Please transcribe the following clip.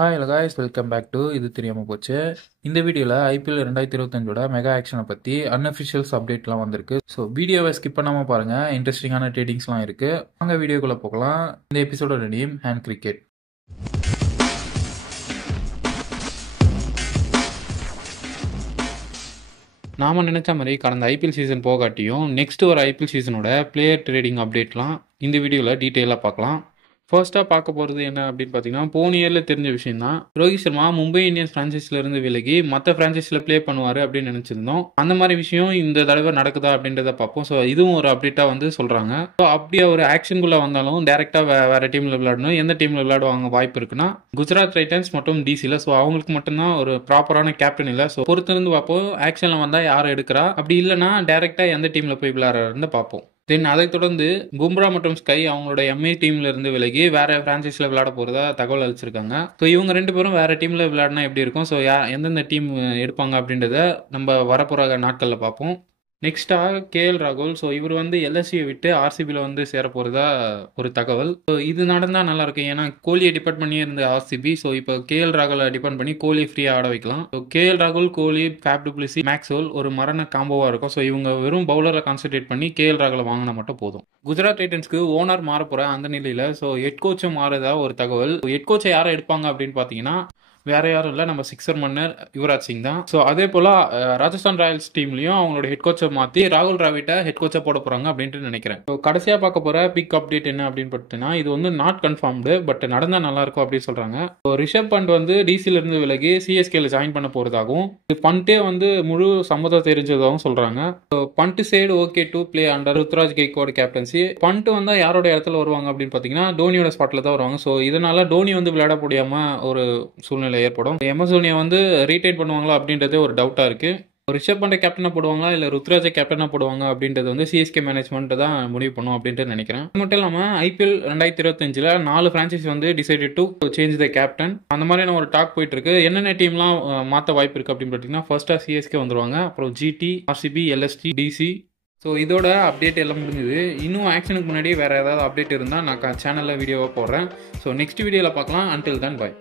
Hi hello guys, welcome back to இது தெரியாமல் போச்சு. இந்த வீடியோவில் ஐபிஎல் 2025ஓட மெகா ஆக்ஷனை பற்றி அன்அஃபிஷியல்ஸ் அப்டேட்லாம் வந்திருக்கு. ஸோ வீடியோவை ஸ்கிப் பண்ணாமல் பாருங்கள், இன்ட்ரெஸ்டிங்கான ட்ரேடிங்ஸ்லாம் இருக்குது. வாங்க வீடியோக்குள்ளே போகலாம். இந்த எபிசோடோட நேம் ஹேண்ட் கிரிக்கெட். நாம் நினச்ச மாதிரி கடந்த ஐபிஎல் சீசன் போகாட்டியும் நெக்ஸ்ட் ஒரு ஐபிஎல் சீசனோட பிளேயர் ட்ரேடிங் அப்டேட்லாம் இந்த வீடியோவில் டீட்டெயிலாக பார்க்கலாம். ஃபர்ஸ்ட்டாக பார்க்க போகிறது என்ன அப்படின்னு பார்த்தீங்கன்னா, போன இயரில் தெரிஞ்ச விஷயம் தான். ரோஹித் சர்மா மும்பை இந்தியன்ஸ் ஃப்ரான்ச்சைஸிலேருந்து விலகி மற்ற ஃப்ரான்ச்சைஸில் ப்ளே பண்ணுவார் அப்படின்னு நினச்சிருந்தோம். அந்த மாதிரி விஷயம் இந்த தடவை நடக்குதா அப்படின்றத பார்ப்போம். ஸோ இதுவும் ஒரு அப்டேட்டாக வந்து சொல்கிறாங்க. ஸோ அப்படி ஒரு ஆக்ஷனுக்குள்ளே வந்தாலும் டேரெக்டாக வேறு டீமில் விளையாடணும். எந்த டீமில் விளையாடுவாங்க வாய்ப்பு இருக்குன்னா குஜராத் டைட்டன்ஸ் மற்றும் டிசியில். ஸோ அவங்களுக்கு மட்டும்தான் ஒரு ப்ராப்பரான கேப்டன் இல்லை. ஸோ பொறுத்திருந்து பார்ப்போம், ஆக்ஷனில் வந்தால் யாரை எடுக்கிறா, அப்படி இல்லைனா டேரெக்டாக எந்த டீமில் போய் விளையாடுறாருன்னு பார்ப்போம். தென் அதை தொடர்ந்து பும்ரா மற்றும் ஸ்கை அவங்களோட எம்ஏ டீம்ல இருந்து விலகி வேற பிரான்ச்சைஸ்ல விளையாட போறதா தகவல் அளிச்சிருக்காங்க. ஸோ இவங்க ரெண்டு பேரும் வேற டீம்ல விளையாடினா எப்படி இருக்கும், ஸோ எந்தெந்த டீம் எடுப்பாங்க அப்படின்றத நம்ம வரப்போற நாட்கள்ல பார்ப்போம். நெக்ஸ்ட்டாக கேஎல் ராகுல். ஸோ இவர் வந்து எல்எஸ்சியை விட்டு ஆர்சிபியில் வந்து சேர போகிறதா ஒரு தகவல். ஸோ இது நடந்தால் நல்லாயிருக்கும், ஏன்னா கோலியை டிபெண்ட் பண்ணி இருந்த ஆர்சிபி. ஸோ இப்போ கேஎல் ராகுலை டிபெண்ட் பண்ணி கோலியை ஃப்ரீயாக ஆட வைக்கலாம். ஸோ கேஎல் ராகுல், கோலி, ஃபேப் டு பிளஸி, மேக்ஸ்வெல் ஒரு மரண காம்போவாக இருக்கும். ஸோ இவங்க வெறும் பவுலரை கான்சென்ட்ரேட் பண்ணி கேஎல் ராகுலை வாங்கினா மட்டும் போதும். குஜராத் டைட்டன்ஸ்க்கு ஓனர் மாற போகிற அந்த நிலையில் ஸோ ஹெட் கோச்சும் மாறதா ஒரு தகவல். ஹெட் கோச்சை யாரை எடுப்பாங்க அப்படின்னு பார்த்தீங்கன்னா வேற யாரும் இல்லை, நம்ம சிக்ஸர் மன்னர் யுவராஜ் சிங் தான். ஸோ அதே போல் ராஜஸ்தான் ராயல்ஸ் டீம்லையும் அவங்களோட ஹெட் கோச்சை மாற்றி ராகுல் டிராவிட்டை ஹெட் கோச்சை போட போகிறாங்க அப்படின்ட்டு நினைக்கிறேன். ஸோ கடைசியாக பார்க்க போகிற பிக் அப்டேட் என்ன அப்படின்னு பார்த்தீங்கன்னா, இது வந்து நாட் கன்ஃபார்ம்டு, பட் நடந்தால் நல்லாயிருக்கும் அப்படின்னு சொல்கிறாங்க. ஸோ ரிஷப் பண்ட் வந்து டிசியிலேருந்து விலகி சிஎஸ்கேல ஜாயின் பண்ண போகிறதாகவும், பண்ட்டே வந்து முழு சம்மதம் தெரிஞ்சதாகவும் சொல்கிறாங்க. So Pant side okay to play under Ruturaj Gaikwad captaincy. Pant வந்தால் யாரோட இடத்துல வருவாங்க அப்படின்னு பார்த்தீங்கன்னா டோனியோட ஸ்பாட்டில் தான் வருவாங்க. ஸோ இதனால டோனி வந்து விளையாட முடியாமல் ஒரு சூழ்நிலை ஏற்படும். எம்எஸ் தோனியை வந்து ரீடைன் பண்ணுவாங்களா அப்படின்றதே ஒரு டவுட்டாக இருக்குது. ரிஷப் பண்டை கேப்டனாக போடுவாங்களா இல்லை ருத்ராஜை கேப்டனாக போடுவாங்க அப்படின்றது வந்து சிஎஸ்கே மேனேஜ்மெண்ட் தான் முடிவு பண்ணும் அப்படின்ட்டு நினைக்கிறேன். அது மட்டும் இல்லாமல் ஐபிஎல் 2025 4 ஃப்ரான்ச்சைஸ் வந்து decided to change the captain. அந்த மாதிரியான ஒரு டாக் போயிட்டு இருக்கு. என்னென்ன டீம்லாம் மாற்ற வாய்ப்பு இருக்குது அப்படின்னு பார்த்தீங்கன்னா, ஃபர்ஸ்ட்டாக சிஎஸ்கே வந்துருவாங்க, அப்புறம் GT, RCB, LSG, DC. So இதோட அப்டேட் எல்லாம் முடிஞ்சுது. இன்னும் ஆக்ஷனுக்கு முன்னாடி வேறு ஏதாவது அப்டேட் இருந்தால் நான் சேனலில் வீடியோவாக போடுறேன். ஸோ நெக்ஸ்ட் வீடியோவில் பார்க்கலாம். Until then by.